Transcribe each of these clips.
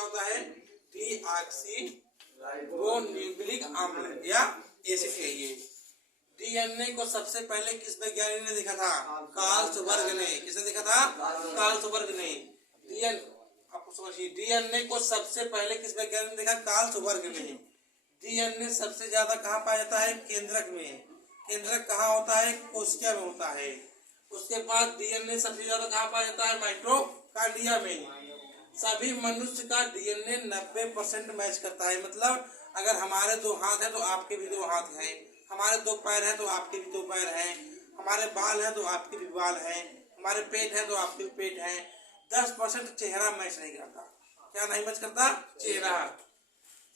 क्या होता है, डीऑक्सीरिबोन्यूक्लिक अम्ल या एसिड है ये। डीएनए को सबसे पहले किस वैज्ञानिक ने देखा था, कार्ल शुबर्ग ने। किसने देखा था, कार्ल शुबर्ग ने। आपको समझिए, डीएनए को सबसे पहले किस वैज्ञानिक ने देखा, कार्ल शुबर्ग ने। डीएनए सबसे ज्यादा कहाँ पाया जाता है, केंद्रक में। केंद्रक कहाँ होता है, कोशिका में होता है। उसके बाद डीएनए सबसे ज्यादा कहाँ पाया जाता है, माइटोकॉन्ड्रिया में। सभी मनुष्य का डीएनए 90% मैच करता है। मतलब अगर हमारे 2 हाथ हैं तो आपके भी 2 हाथ हैं, हमारे 2 पैर हैं तो आपके भी 2 पैर हैं, हमारे बाल हैं तो आपके भी बाल हैं, हमारे पेट है तो आपके भी पेट हैं। 10% चेहरा मैच नहीं करता। क्या नहीं मैच करता, चेहरा।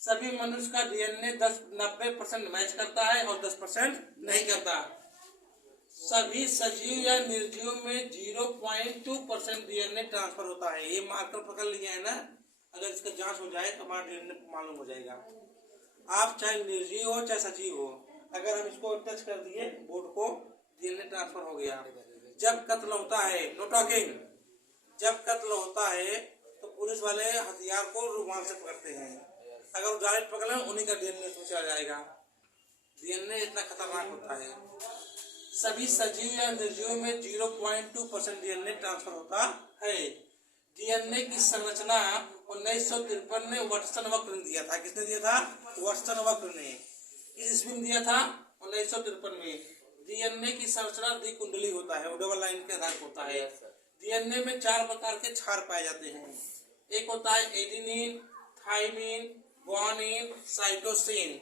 सभी मनुष्य का डीएनए 90% मैच करता है और 10% नहीं करता। सभी सजीव या निर्जीव में 0.2% डीएनए ट्रांसफर होता है। ये मार्कर पकड़ लिया है ना, अगर इसका जांच हो जाए तो हमारा डीएनए मालूम हो जाएगा। आप चाहे निर्जीव हो चाहे सजीव हो, अगर हम इसको टच कर दिए बोर्ड को, डीएनए ट्रांसफर हो गया। जब कत्ल होता है, नो टॉकिंग, जब कत्ल होता है तो पुलिस वाले हथियार को रुमाल से पकड़ते हैं। अगर वो डायरेक्ट पकड़े उन्हीं का डीएनए उसमें चला जाएगा। डीएनए इतना खतरनाक होता है। सभी सजीव या निर्जीव में 0.2% डीएनए ट्रांसफर होता है। डीएनए की संरचना 1953 में वाटसन वक्र ने दिया था। किसने दिया था, वाटसन वक्र ने। किस ईस्वी में दिया था, 1953 में। डीएनए की संरचना द्विकुंडली होता है, डबल लाइन के आधार होता है। डीएनए में 4 प्रकार के क्षार पाए जाते हैं। एक होता है adenine, thymine, guanine, cytosine.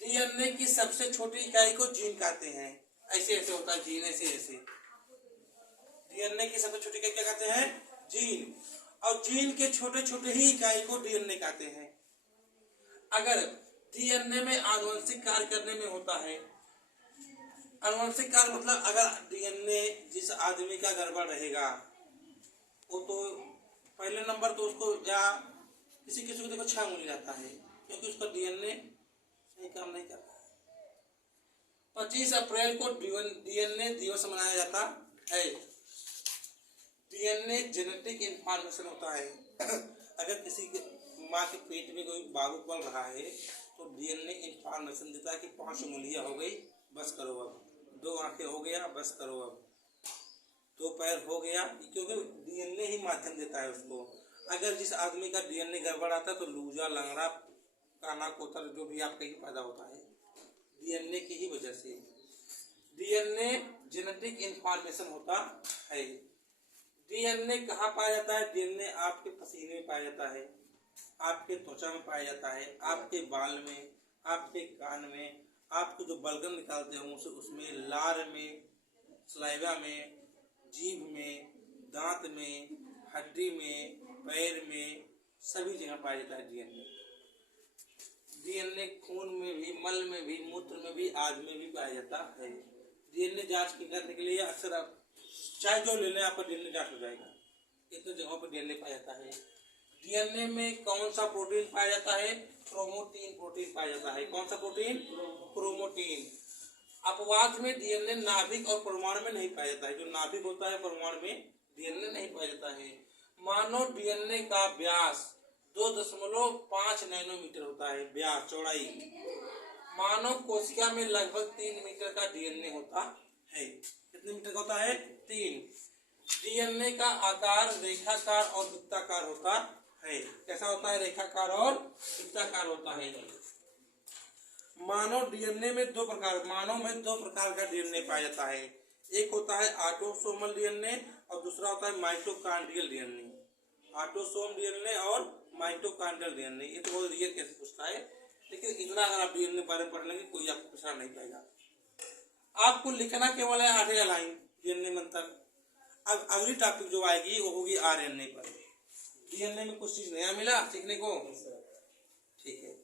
DNA की सबसे छोटी इकाई को जीन कहते हैं। ऐसे ऐसे होता है जीन, ऐसे ऐसे। डीएनए की सबसे छोटी इकाई क्या कहते हैं, जीन। और जीन के छोटे छोटे ही इकाई को डीएनए कहते हैं। अगर डीएनए में आनुवंशिक कार्य करने में होता है, आनुवंशिक कार्य मतलब अगर डीएनए जिस आदमी का गड़बड़ रहेगा वो तो पहले नंबर तो उसको, या किसी किसी को देखो 6 उंगली रहता है, क्योंकि उसका डीएनए सही काम नहीं करता। 25 अप्रैल को डीएनए दिवस मनाया जाता है। डीएनए जेनेटिक इंफॉर्मेशन होता है। अगर किसी के माँ के पेट में कोई बाबू पल रहा है तो डीएनए इंफॉर्मेशन देता है कि 5 उंगलियां हो गई, बस करो अब। 2 आंखें हो गया, बस करो अब। 2 पैर हो गया, क्योंकि डीएनए ही माध्यम देता है उसको। अगर जिस आदमी का डीएनए गड़बड़ आता है तो लूजा, लंगड़ा, काना, कोतर जो भी आपका ही पैदा होता है डीएनए की ही वजह से। डीएनए जेनेटिक इंफॉर्मेशन होता है। डीएनए कहाँ पाया जाता है, डीएनए आपके पसीने में पाया जाता है, आपके त्वचा में पाया जाता है, आपके बाल में, आपके कान में, आपको जो बलगम निकालते हैं उसमें, लार में, सलाइवा में, जीभ में, दांत में, हड्डी में, पैर में, सभी जगह पाया जाता है डीएनए। डीएनए खून में भी, मल में भी, मूत्र में भी, आदि में भी पाया जाता है। डीएनए जांच करने के लिए अक्सर आप चाहे जो ले लें, आपका डीएनए जांच हो जाएगा। इतने जगहों पर डीएनए पाया जाता है। डीएनए में कौन सा प्रोटीन पाया जाता है, क्रोमोटीन प्रोटीन पाया जाता है। कौन सा प्रोटीन, क्रोमोटीन। अपवाद में डीएनए नाभिक और परमाणु में नहीं पाया जाता है। जो नाभिक होता है परमाणु में डीएनए नहीं पाया जाता है। मानव डीएनए का व्यास 2.5 नैनोमीटर होता है, व्यास, चौड़ाई। मानव कोशिका में लगभग 3 मीटर का डीएनए होता है। कितने मीटर का होता है, 3। डीएनए का आकार रेखाकार और वृत्ताकार होता है। कैसा होता है, रेखाकार और वृत्ताकार होता है। मानव डीएनए में 2 प्रकार का डीएनए पाया जाता है। एक होता है ऑटोसोमल डीएनए और दूसरा होता है माइटोकॉन्ड्रियल डीएनए। ऑटोसोम डीएनए और माइटोकॉन्ड्रियल डीएनए, ये तो बहुत रियल केस पूछता है, लेकिन इतना अगर आप डीएनए बारे में पढ़ लेंगे कोई आपको परेशान नहीं पाएगा। आपको लिखना केवल है 8 लाइन डीएनए मंत्र। अब अगली टॉपिक जो आएगी वो होगी आरएनए पर। डीएनए में कुछ चीज नया मिला सीखने को, ठीक है।